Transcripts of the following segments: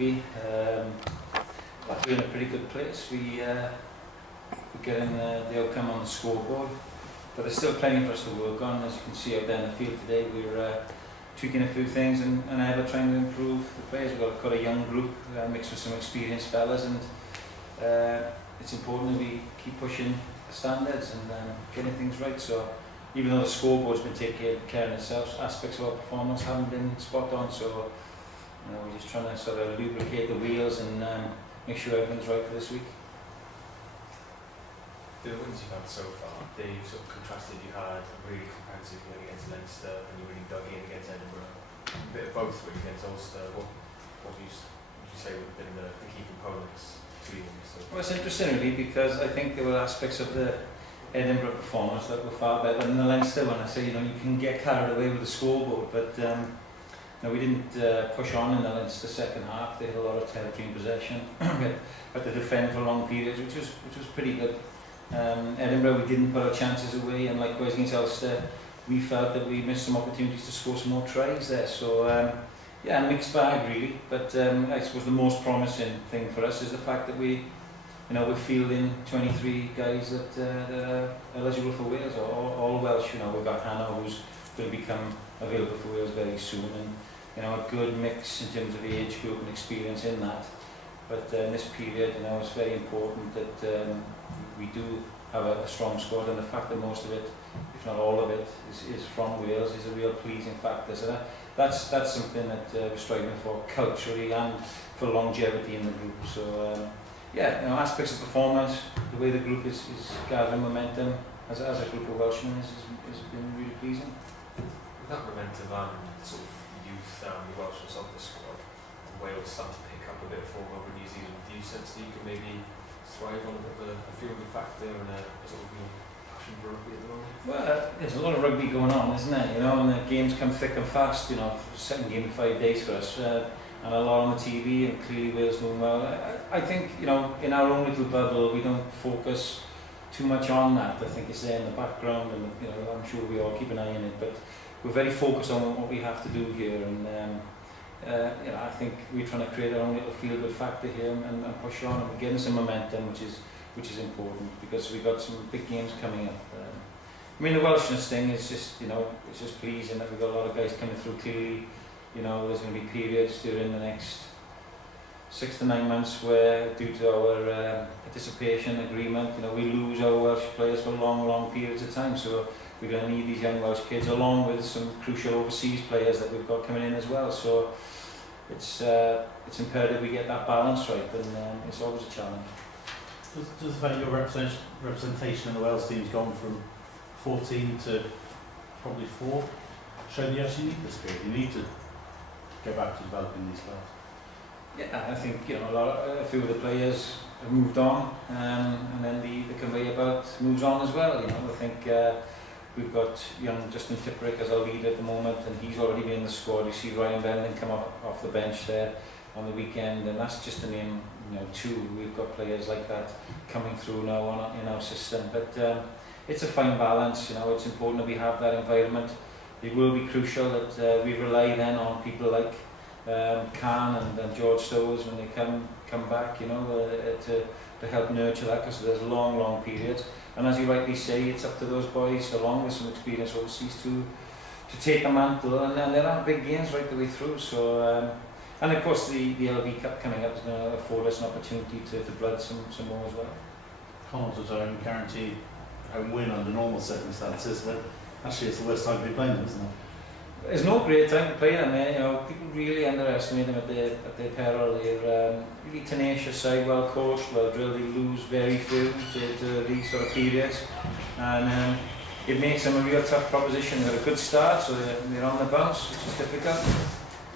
happy. We're in a pretty good place. We're getting the outcome on the scoreboard, but there's still plenty for us to work on. As you can see out there in the field today, we're tweaking a few things and ever trying to improve the players. We've got quite a young group, mixed with some experienced fellas, and it's important that we keep pushing the standards and getting things right. So even though the scoreboard's been taking care of itself, aspects of our performance haven't been spot on. So we're just trying to sort of lubricate the wheels and make sure everything's right for this week. The wins you've had so far, they've sort of contrasted. You had a really competitive win against Leinster and you really dug in against Edinburgh. A bit of both really against Ulster. What would you say would have been the key components to you? Well, it's interesting really, because I think there were aspects of the Edinburgh performance that were far better than the Leinster one. I say, you can get carried away with the scoreboard, but we didn't push on in the Leinster second half. They had a lot of territory in possession, but they defend for long periods, which was pretty good. Edinburgh, we didn't put our chances away, and likewise against Ulster, we felt that we missed some opportunities to score some more tries there. So yeah, mixed bag really, but I suppose the most promising thing for us is the fact that we're fielding 23 guys that are eligible for Wales, all Welsh. We've got Hannah, who's going to become available for Wales very soon, and a good mix in terms of age group and experience in that. But in this period, it's very important that we do have a strong squad, and the fact that most of it, if not all of it, is from Wales is a real pleasing factor. So that's something that we're striving for culturally and for longevity in the group. So yeah, aspects of performance, the way the group is gathering momentum as a group of Welshmen has been really pleasing. With that momentum and sort of youth, the Welsh and soccer squad, and Wales start to pick up a bit of form over New Zealand, do you sense that you can maybe thrive on a bit of a feel-good factor and a sort of passion for rugby at the moment? Well, there's a lot of rugby going on, isn't there? And the games come thick and fast. Second game in 5 days for us, and a lot on the TV, and clearly Wales doing well. I think in our own little bubble we don't focus too much on that. I think it's there in the background, and I'm sure we all keep an eye on it, but we're very focused on what we have to do here, and I think we're trying to create our own little feel-good factor here and push on, and we're getting some momentum, which is important, because we've got some big games coming up. The Welshness thing is just it's just pleasing that we've got a lot of guys coming through. Clearly, there's going to be periods during the next 6 to 9 months where, due to our participation agreement, we lose our Welsh players for long periods of time. So we're going to need these young Welsh kids, along with some crucial overseas players that we've got coming in as well. So it's imperative we get that balance right, and it's always a challenge. Does the fact your representation in the Wales team's gone from 14 to probably 4 show that you actually need this period? You need to go back to developing these players. Yeah, I think a few of the players have moved on, and then the conveyor belt moves on as well. I think we've got young Justin Tipuric as our leader at the moment, and he's already been in the squad. You see Ryan Bellin come off the bench there on the weekend, and that's just to name 2. We've got players like that coming through now in our system, but it's a fine balance. It's important that we have that environment. It will be crucial that we rely then on people like Khan and George Stowers when they come back, to help nurture that, because there's long periods. And as you rightly say, it's up to those boys, along with some experience overseas, to take the mantle, and there are big games right the way through. So, and of course the LV Cup coming up is going to afford us an opportunity to blood some more as well. Connacht was our own guaranteed home win under normal circumstances, but actually it's the worst time to be playing them, isn't it? It's no great time to play them there. People really underestimate them at their peril. They're really tenacious side, well coached, well drilled. They lose very few to these sort of periods, and it makes them a real tough proposition. They've got a good start, so they're on the bounce, which is difficult.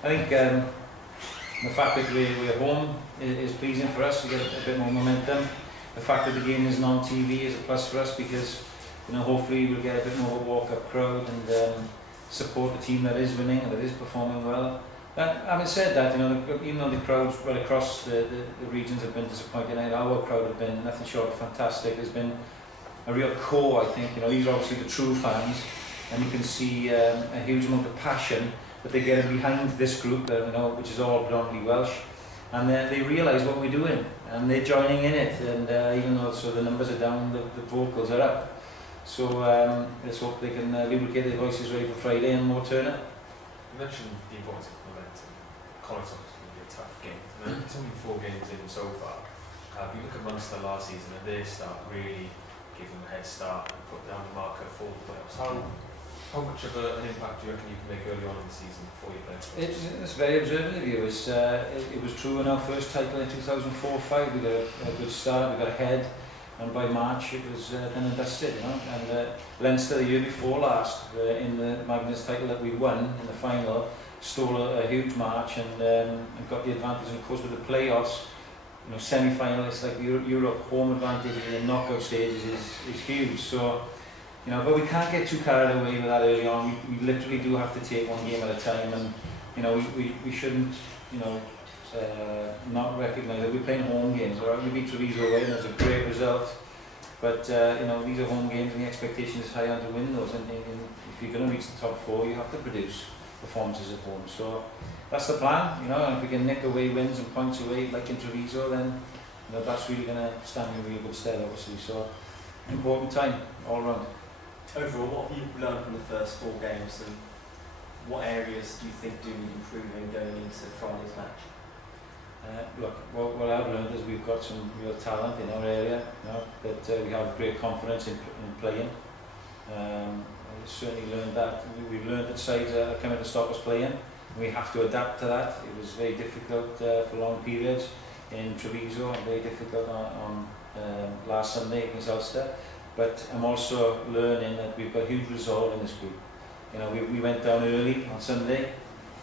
I think the fact that we're home is pleasing for us. We get a bit more momentum. The fact that the game isn't on TV is a plus for us, because hopefully we'll get a bit more of a walk-up crowd and support the team that is winning and that is performing well. Having said that, even though the crowds right across the regions have been disappointing, our crowd have been nothing short of fantastic. There's been a real core, I think. These are obviously the true fans, and you can see a huge amount of passion that they're getting behind this group, which is all predominantly Welsh. and they realise what we're doing, and they're joining in it, and even though the numbers are down, the vocals are up. So let's hope they can lubricate their voices ready for Friday and more turnout. You mentioned the importance of momentum. Connacht's obviously going to be a tough game. It's only 4 games in so far. If you look at Munster last season, and their start really gave them a head start and put down the marker for the playoffs. How much of an impact do you reckon you can make early on in the season before you play? It's very observant of you. It was true in our first title in 2004-05. We got a good start, we got ahead, and by March it was done and dusted. And Leinster the year before last, in the Magnus title that we won in the final, stole a huge march and got the advantage. And of course with the playoffs, semi-finalists like Europe, home advantage in the knockout stages is huge. So, but we can't get too carried away with that early on. We literally do have to take one game at a time, and we shouldn't not recognise that we're playing home games. All right, we beat Treviso away, and that's a great result. But these are home games, and the expectation is high on to win those. And if you're going to reach the top 4, you have to produce performances at home. So that's the plan. And if we can nick away wins and points away like in Treviso, then that's really going to stand in really good stead, obviously. So important time all round. Overall, what have you learned from the first 4 games, and what areas do you think do need improving going into Friday's match? Look, what I've learned is we've got some real talent in our area, that we have great confidence in playing. I've certainly learned that. We've learned that sides are coming to stop us playing. We have to adapt to that. It was very difficult for long periods in Treviso, and very difficult on last Sunday against Ulster. But I'm also learning that we've got huge resolve in this group. We went down early on Sunday.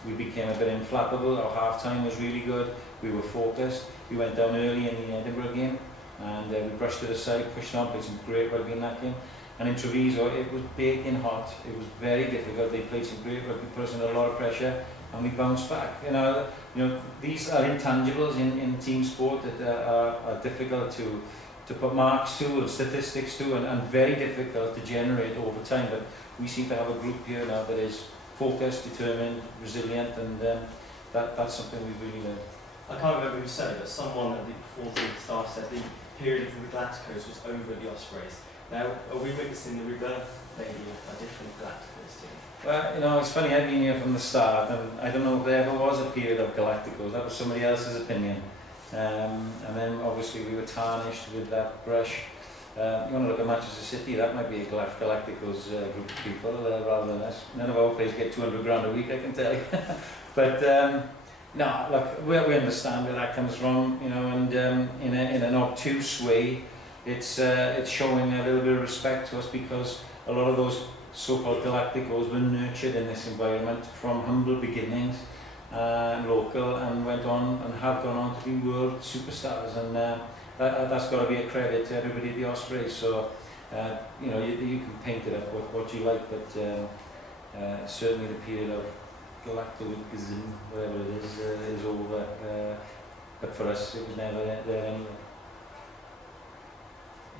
We became a bit inflappable. Our half-time was really good. We were focused. We went down early in the Edinburgh game, and we brushed it aside, pushed on, played some great rugby in that game. And in Treviso, it was baking hot. It was very difficult. They played some great rugby, put us under a lot of pressure, and we bounced back. These are intangibles in team sport that are difficult to put marks to, or statistics to, and very difficult to generate over time. But we seem to have a group here now that is focused, determined, resilient, and that's something we've really learned. I can't remember who said it, but someone at the before the start said the period of the Galacticos was over at the Ospreys. Now, are we witnessing the rebirth, maybe, of a different Galacticos team? Well, it's funny, I've been here from the start, and I don't know if there ever was a period of Galacticos. That was somebody else's opinion. And then obviously we were tarnished with that brush. You want to look at Manchester City, that might be a Galacticos group of people rather than us. None of our players get 200 grand a week, I can tell you. But no, look, we understand where that comes from, and in an obtuse way, it's showing a little bit of respect to us, because a lot of those so-called Galacticos were nurtured in this environment from humble beginnings. Local, and went on and have gone on to be world superstars, and that's got to be a credit to everybody at the Ospreys. So you can paint it up what you like, but certainly the period of galacticism, whatever it is over. But for us, it was never there anyway.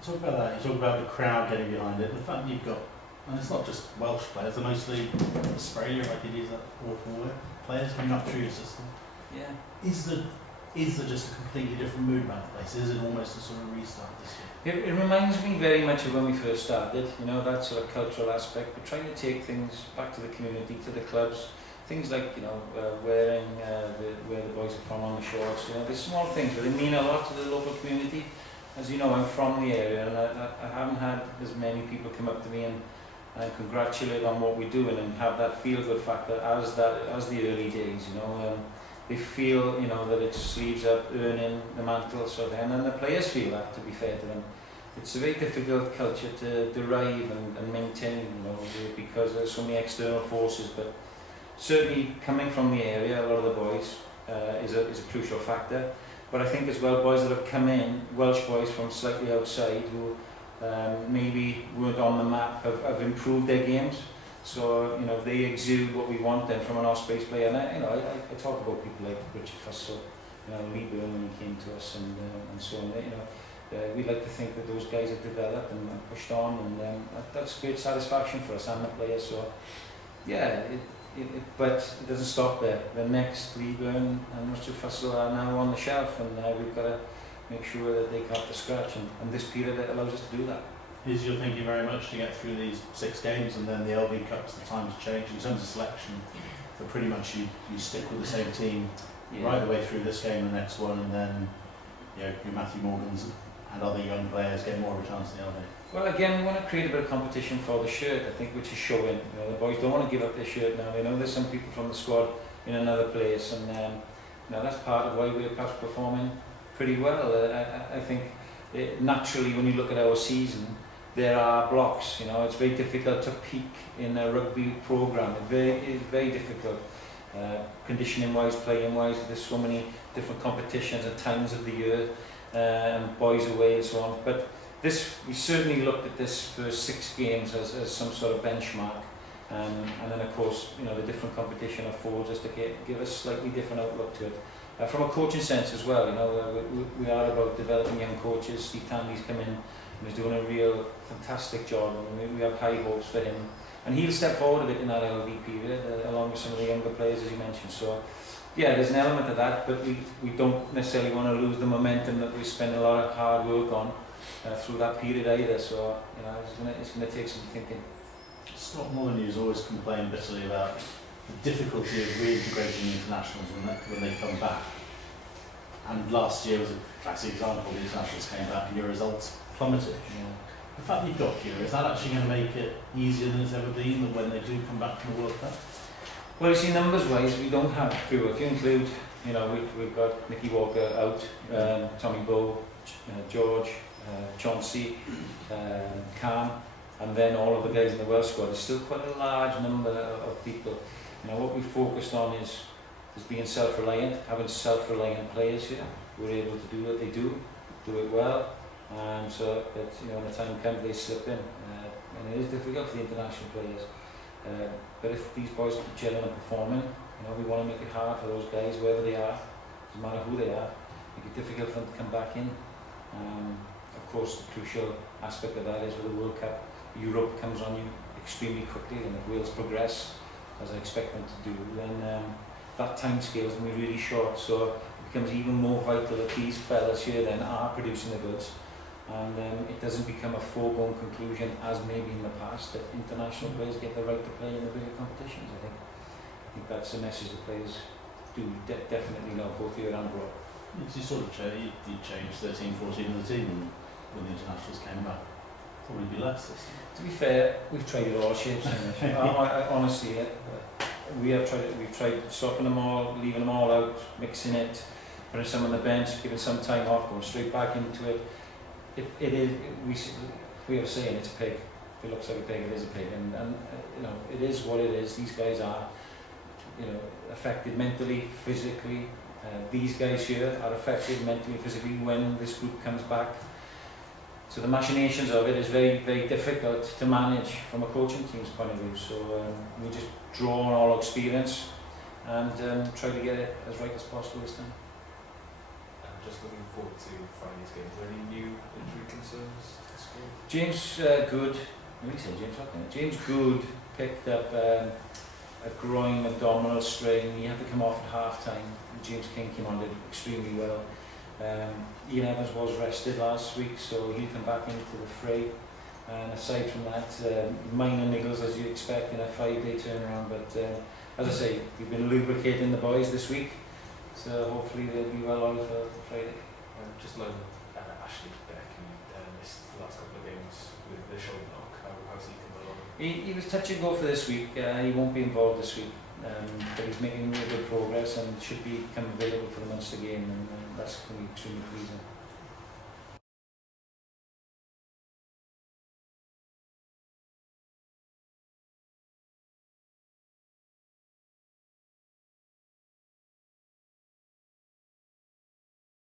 Talk about that. You talk about the crowd getting behind it. The fact that you've got, and it's not just Welsh players, they're mostly Australia, like it is that awful word. Players coming up through your system. Yeah. Is there just a completely different mood about the place? Is it almost a sort of restart this year? It reminds me very much of when we first started, that sort of cultural aspect. We're trying to take things back to the community, to the clubs. Things like, wearing where the boys are from on the shorts. There's small things, but they mean a lot to the local community. As you know, I'm from the area, and I haven't had as many people come up to me and congratulate on what we're doing and have that feel-good factor as the early days. They feel that it's sleeves up, earning the mantle, and then the players feel that, to be fair to them. It's a very difficult culture to derive and maintain, because there's so many external forces. But certainly coming from the area, a lot of the boys is a crucial factor. But I think as well, boys that have come in, Welsh boys from slightly outside who maybe weren't on the map, have improved their games. So they exude what we want then from an Ospreys player. And I talk about people like Richard Fussell, Lee Byrne when he came to us, and so on. We like to think that those guys have developed and pushed on, and that's great satisfaction for us and the players. So yeah, but it doesn't stop there. The next league and much too fast are now on the shelf, and we've got to make sure that they come up to scratch, and this period allows us to do that. Is your thinking very much to get through these 6 games and then the LV Cup's the time to change in terms of selection? So pretty much you stick with the same team right the way through this game and the next one, and then your Matthew Morgans and other young players get more of a chance in the LV. Well, again, we want to create a bit of competition for the shirt, I think, which is showing. The boys don't want to give up their shirt now. They know there's some people from the squad in another place, and that's part of why we're perhaps performing pretty well. I think naturally, when you look at our season, there are blocks. It's very difficult to peak in a rugby program. It's very difficult, conditioning-wise, playing-wise. There's so many different competitions at times of the year, and boys away and so on. But we certainly looked at this first 6 games as some sort of benchmark, and then of course the different competition affords us to give a slightly different outlook to it. From a coaching sense as well, we are about developing young coaches. Steve Tandy's come in and is doing a real fantastic job. We have high hopes for him, and he'll step forward a bit in that LV period along with some of the younger players, as you mentioned. So yeah, there's an element of that, but we don't necessarily want to lose the momentum that we spend a lot of hard work on through that period either. So it's going to take some thinking. Scott Molyneux has always complained bitterly about the difficulty of reintegrating internationals when they come back. And last year was a classic example. The internationals came back and your results plummeted. The fact that you've got fewer, is that actually going to make it easier than it's ever been when they do come back from the World Cup? Well, you see, numbers-wise, we don't have fewer. If you include, we've got Nicky Walker out, Tommy Bowe, George, Chauncey, Cam, and then all of the guys in the Welsh squad. There's still quite a large number of people. What we focused on is being self-reliant, having self-reliant players here who are able to do what they do it well, so that when the time comes they slip in. And it is difficult for the international players. But if these boys keep gelling and performing, we want to make it hard for those guys, wherever they are, doesn't matter who they are, make it difficult for them to come back in. Of course, the crucial aspect of that is with the World Cup, Europe comes on you extremely quickly, and if Wales progress, as I expect them to do, then that time scale is going to be really short. So it becomes even more vital that these fellas here then are producing the goods, and it doesn't become a foregone conclusion as maybe in the past that international players get the right to play in the bigger competitions. I think that's a message that players do definitely know, both here and abroad. You sort of changed 13, 14 of the team when the internationals came back. Probably be less this time. To be fair, we've tried it all shapes. I honestly, we've tried stopping them all, leaving them all out, mixing it, putting some on the bench, giving some time off, going straight back into it. It is. We have a saying, it's a pig. If it looks like a pig, it is a pig, and it is what it is. These guys are, affected mentally, physically. These guys here are affected mentally, physically when this group comes back. So the machinations of it is very, very difficult to manage from a coaching team's point of view. So we just draw on all experience and try to get it as right as possible this time. Just looking forward to Friday's game. Are there any new injury concerns to the squad? James Good, let me say James Hopkins. James Good picked up a groin abdominal strain. He had to come off at half time. James King came on, did extremely well. Ian Evans was rested last week, so he'll come back into the fray. And aside from that, minor niggles as you expect in a 5-day turnaround. But as I say, we've been lubricating the boys this week, so hopefully they'll be well on for Friday. Just learned Ashley Beck, who missed the last couple of games with the shoulder knock. How's he come along? He was touch and go for this week. He won't be involved this week, but he's making really good progress and should become available for the Munster game, and that's going to be extremely pleasing.